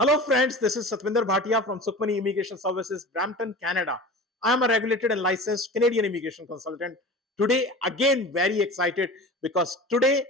Hello friends, this is Satvinder Bhatia from Sukhmani Immigration Services, Brampton, Canada. I am a regulated and licensed Canadian immigration consultant. Today, again, very excited because today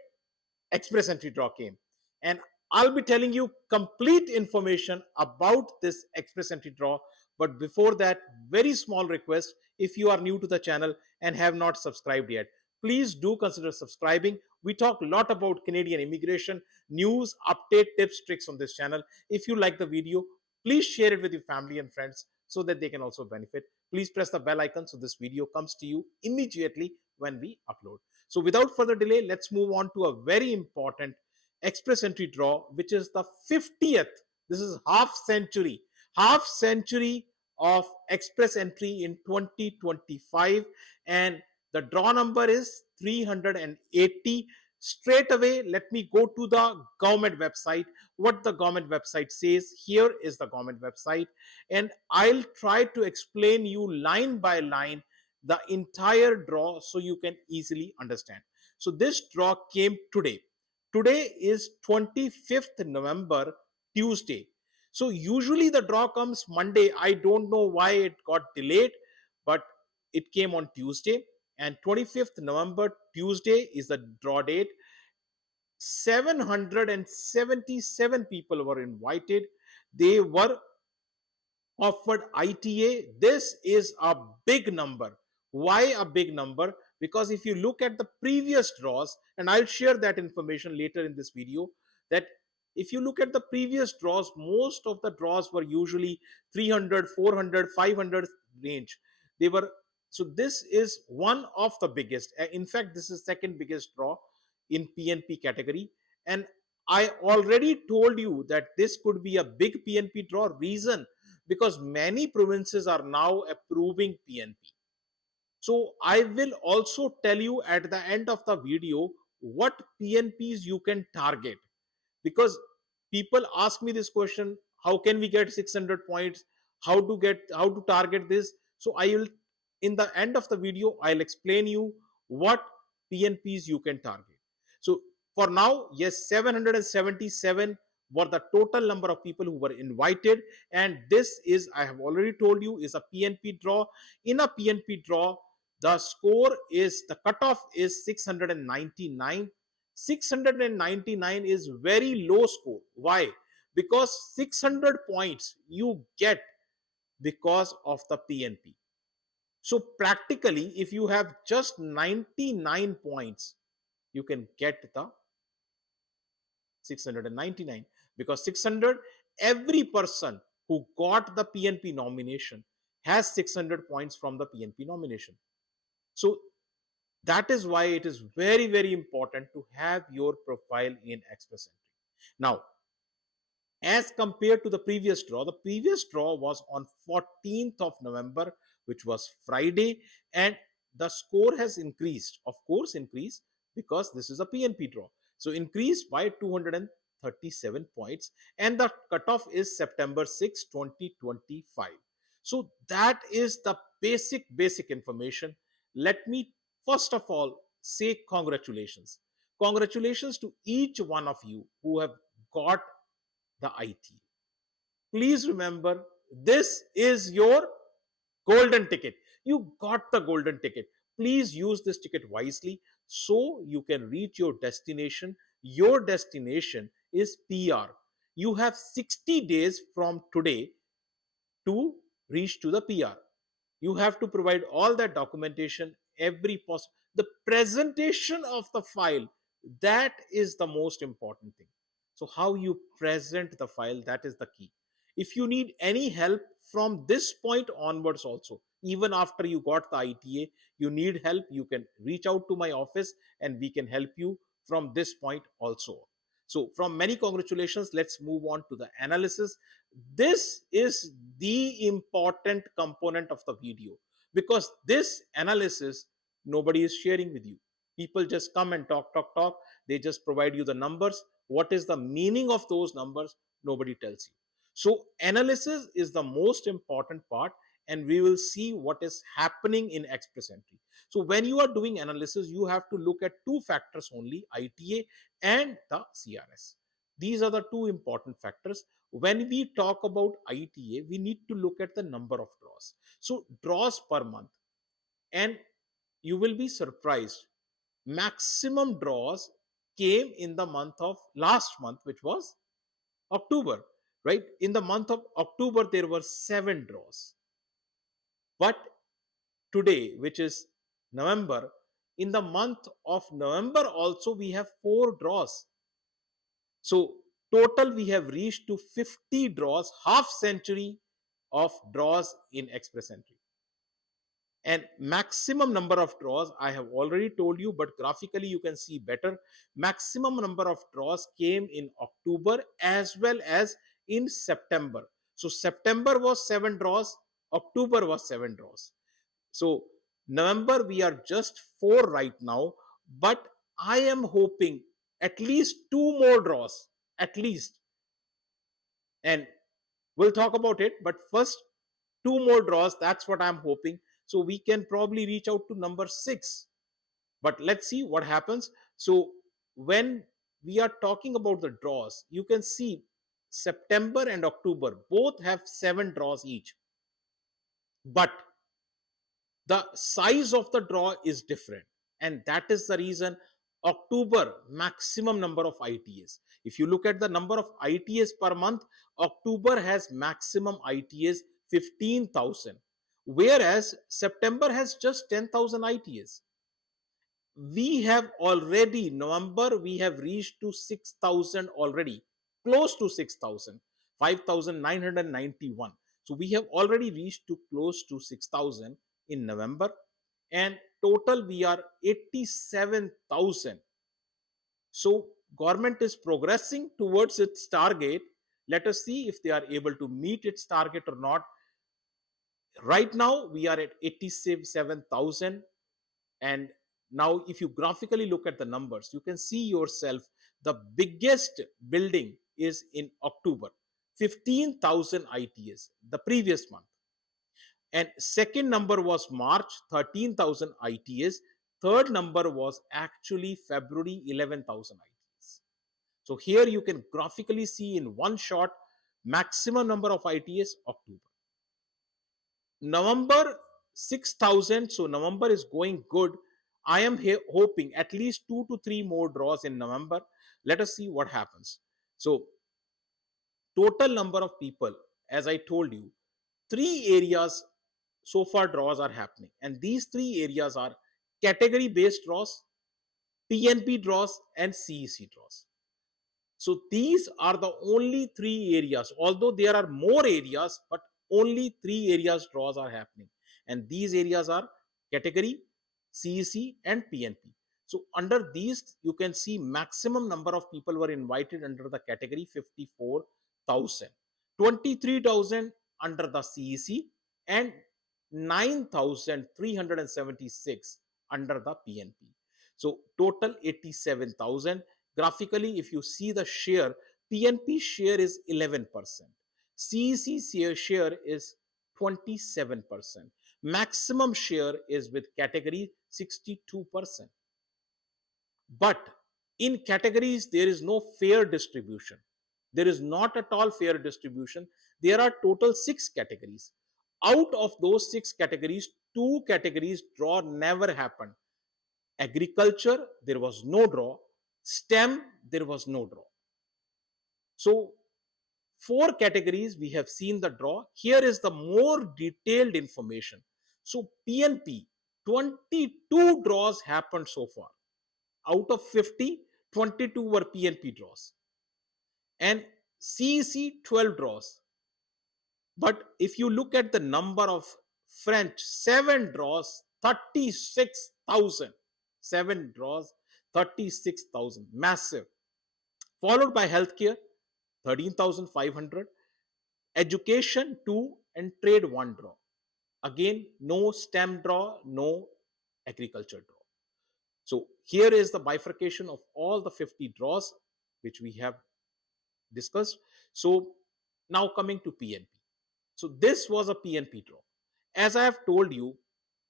Express Entry Draw came. And I'll be telling you complete information about this Express Entry Draw. But before that, very small request, if you are new to the channel and have not subscribed yet, please do consider subscribing. We talk a lot about Canadian immigration, news, update, tips, tricks on this channel. If you like the video, please share it with your family and friends so that they can also benefit. Please press the bell icon so this video comes to you immediately when we upload. So without further delay, let's move on to a very important Express Entry Draw, which is the 50th. This is half century of Express Entry in 2025, and the draw number is 380. Straight away, let me go to the government website. What the government website says, here is the government website, and I'll try to explain you line by line the entire draw so you can easily understand. So this draw came today. Today is 25th November, Tuesday. So usually the draw comes Monday. I don't know why it got delayed, but it came on Tuesday. And 25th November, Tuesday is the draw date. 777 people were invited. They were offered ITA. This is a big number. Why a big number? Because if you look at the previous draws, and I'll share that information later in this video, that if you look at the previous draws, most of the draws were usually 300, 400, 500 range. They were, so this is one of the biggest. In fact, this is second biggest draw in PNP category. And I already told you that this could be a big PNP draw. Reason, because many provinces are now approving PNP. So I will also tell you at the end of the video what PNPs you can target, because people ask me this question: how can we get 600 points? How to target this? So I will, in the end of the video, I'll explain you what PNPs you can target. So for now, yes, 777 were the total number of people who were invited, and this is, I have already told you, is a PNP draw. In a PNP draw, the score is, the cutoff is 699. 699 is very low score. Why? Because 600 points you get because of the PNP. So practically, if you have just 99 points, you can get the 699, because 600, every person who got the PNP nomination has 600 points from the PNP nomination. So that is why it is very, very important to have your profile in Express Entry. Now, as compared to the previous draw was on 14th of November, which was Friday, and the score has increased, of course, increased because this is a PNP draw. So increased by 237 points, and the cutoff is September 6, 2025. So that is the basic information. Let me first of all say congratulations. Congratulations to each one of you who have got the IT. Please remember, this is your golden ticket. You got the golden ticket. Please use this ticket wisely so you can reach your destination. Your destination is PR. You have 60 days from today to reach to the PR. You have to provide all that documentation, every possible, the presentation of the file, that is the most important thing. So how you present the file, that is the key. If you need any help from this point onwards also, even after you got the ITA, you need help, you can reach out to my office and we can help you from this point also. So from many congratulations, let's move on to the analysis. This is the important component of the video, because this analysis nobody is sharing with you. People just come and talk. They just provide you the numbers. What is the meaning of those numbers? Nobody tells you. So analysis is the most important part, and we will see what is happening in Express Entry. So when you are doing analysis, you have to look at two factors only: ITA and the CRS. These are the two important factors. When we talk about ITA, we need to look at the number of draws. So draws per month, and you will be surprised, maximum draws came in the month of last month, which was October, right? In the month of October, there were 7 draws. But today, which is November, in the month of November also, we have 4 draws. So, total we have reached to 50 draws, half century of draws in express entry. And maximum number of draws, I have already told you, but graphically you can see better. Maximum number of draws came in October as well as in September. So September was 7 draws, October was 7 draws. So November we are just 4 right now, but I am hoping at least 2 more draws, at least. And we'll talk about it, but first 2 more draws, that's what I'm hoping. So we can probably reach out to number 6. But let's see what happens. So when we are talking about the draws, you can see September and October both have 7 draws each. But the size of the draw is different. And that is the reason October maximum number of ITAs. If you look at the number of ITAs per month, October has maximum ITAs 15,000, whereas September has just 10,000 ITAs. We have already, November, we have reached to 6,000 already, close to 6,000, 5,991. So we have already reached to close to 6,000 in November, and total we are 87,000. So government is progressing towards its target. Let us see if they are able to meet its target or not. Right now we are at 87,000, and now if you graphically look at the numbers, you can see yourself the biggest building is in October, 15,000 ITAs the previous month. And second number was March, 13,000 ITAs. Third number was actually February, 11,000 ITAs. So here you can graphically see in one shot maximum number of ITAs, October. November, 6,000. So November is going good. I am hoping at least 2 to 3 more draws in November. Let us see what happens. So total number of people, as I told you, 3 areas so far draws are happening, and these 3 areas are category based draws, PNP draws, and CEC draws. So these are the only 3 areas, although there are more areas, but only 3 areas draws are happening, and these areas are category, CEC, and PNP. So under these, you can see maximum number of people were invited under the category, 54,000, 23,000 under the CEC, and 9,376 under the PNP. So total 87,000. Graphically, if you see the share, PNP share is 11%. CEC share is 27%. Maximum share is with category 62%. But in categories, there is no fair distribution. There is not at all fair distribution. There are total 6 categories. Out of those 6 categories, 2 categories draw never happened. Agriculture, there was no draw. STEM, there was no draw. So 4 categories we have seen the draw. Here is the more detailed information. So PNP, 22 draws happened so far. Out of 50, 22 were PNP draws. And CEC, 12 draws. But if you look at the number of French, 7 draws, 36,000. 7 draws, 36,000. Massive. Followed by healthcare, 13,500. Education, 2, and trade, 1 draw. Again, no STEM draw, no agriculture draw. So here is the bifurcation of all the 50 draws which we have discussed. So now coming to PNP. So this was a PNP draw. As I have told you,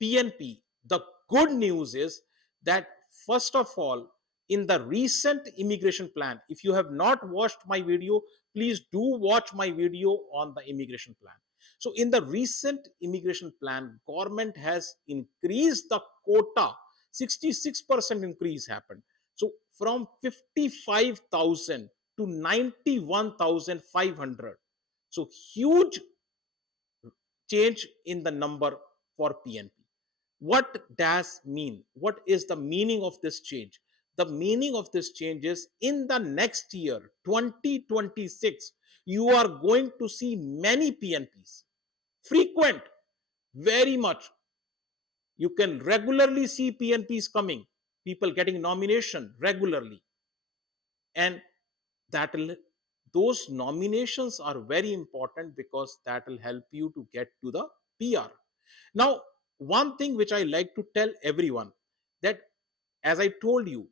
PNP, the good news is that first of all, in the recent immigration plan, if you have not watched my video, please do watch my video on the immigration plan. So in the recent immigration plan, government has increased the quota. 66% increase happened. So from 55,000 to 91,500. So huge change in the number for PNP. What does mean? What is the meaning of this change? The meaning of this change is in the next year, 2026, you are going to see many PNPs. Frequent, very much. You can regularly see PNPs coming, people getting nomination regularly. And that will, those nominations are very important because that will help you to get to the PR. Now, one thing which I like to tell everyone, that as I told you,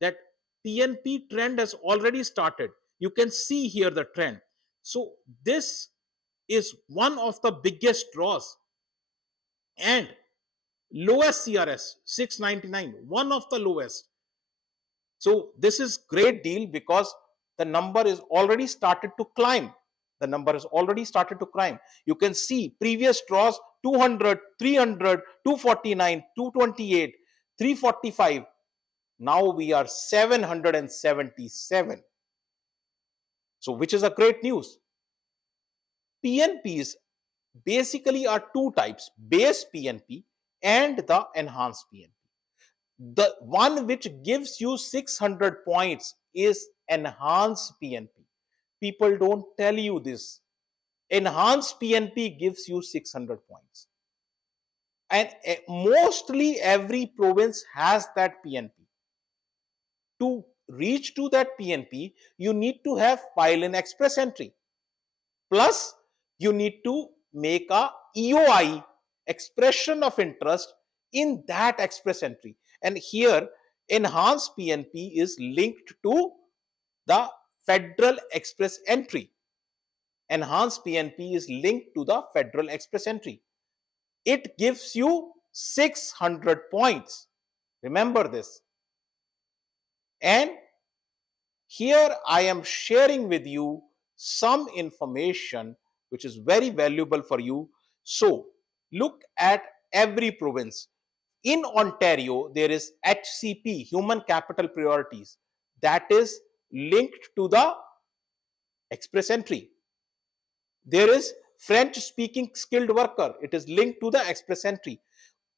that PNP trend has already started. You can see here the trend. So this is one of the biggest draws, and lowest CRS 699, one of the lowest. So this is great deal because the number is already started to climb. The number has already started to climb. You can see previous draws 200, 300, 249, 228, 345. Now we are 777. So which is a great news. PNPs basically are two types, base PNP and the enhanced PNP. The one which gives you 600 points is enhanced PNP. People don't tell you this. Enhanced PNP gives you 600 points. And mostly every province has that PNP. To reach to that PNP, you need to have file an express entry. Plus, you need to make a EOI, expression of interest, in that express entry. And here, enhanced PNP is linked to the federal express entry. Enhanced PNP is linked to the federal express entry. It gives you 600 points. Remember this. And here I am sharing with you some information which is very valuable for you. So look at every province. In Ontario, there is HCP, Human Capital Priorities, that is linked to the express entry. There is French speaking skilled worker, it is linked to the express entry.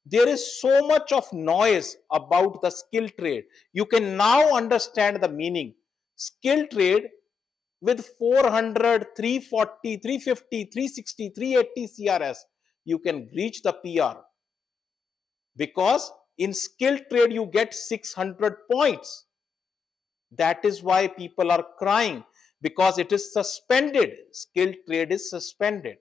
There is so much of noise about the skill trade. You can now understand the meaning. Skill trade with 400, 340, 350, 360, 380 CRS, you can reach the PR. Because in skill trade, you get 600 points. That is why people are crying, because it is suspended. Skill trade is suspended.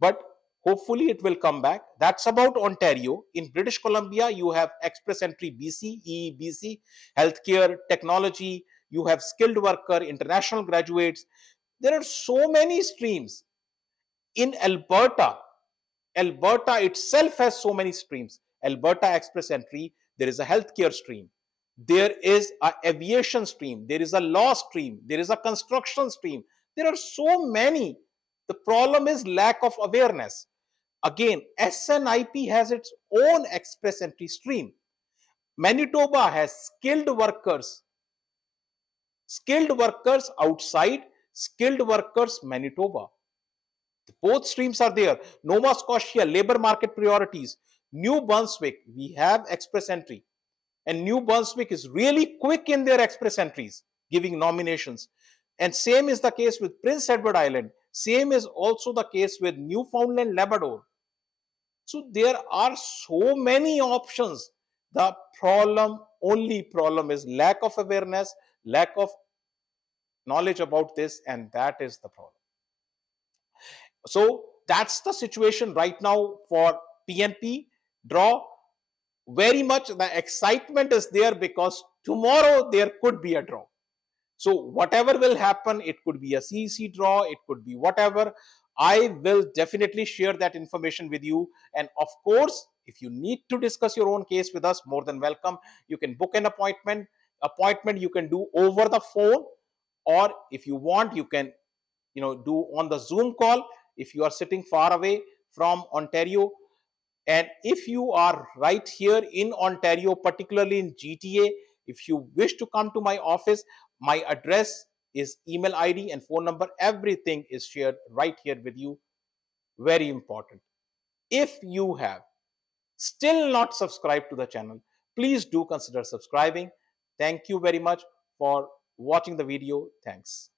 But hopefully it will come back. That's about Ontario. In British Columbia, you have express entry BC, EEBC, healthcare, technology, you have skilled worker, international graduates. There are so many streams. In Alberta, Alberta itself has so many streams. Alberta express entry, there is a healthcare stream. There is an aviation stream. There is a law stream. There is a construction stream. There are so many. The problem is lack of awareness. Again, SNIP has its own express entry stream. Manitoba has skilled workers outside, skilled workers Manitoba. Both streams are there. Nova Scotia, labor market priorities. New Brunswick, we have express entry. And New Brunswick is really quick in their express entries, giving nominations. And same is the case with Prince Edward Island. Same is also the case with Newfoundland, Labrador. So there are so many options. The only problem is lack of awareness, lack of knowledge about this, and that is the problem. So that's the situation right now for PNP draw. Very much the excitement is there because tomorrow there could be a draw. So whatever will happen, it could be a CEC draw, it could be whatever. I will definitely share that information with you. And of course, If you need to discuss your own case with us, more than welcome. You can book an appointment you can do over the phone, or if you want, you can do on the Zoom call if you are sitting far away from Ontario. And if you are right here in Ontario, particularly in GTA, if you wish to come to my office, my address is, email ID and phone number, everything is shared right here with you. Very important. If you have still not subscribed to the channel, please do consider subscribing. Thank you very much for watching the video. Thanks.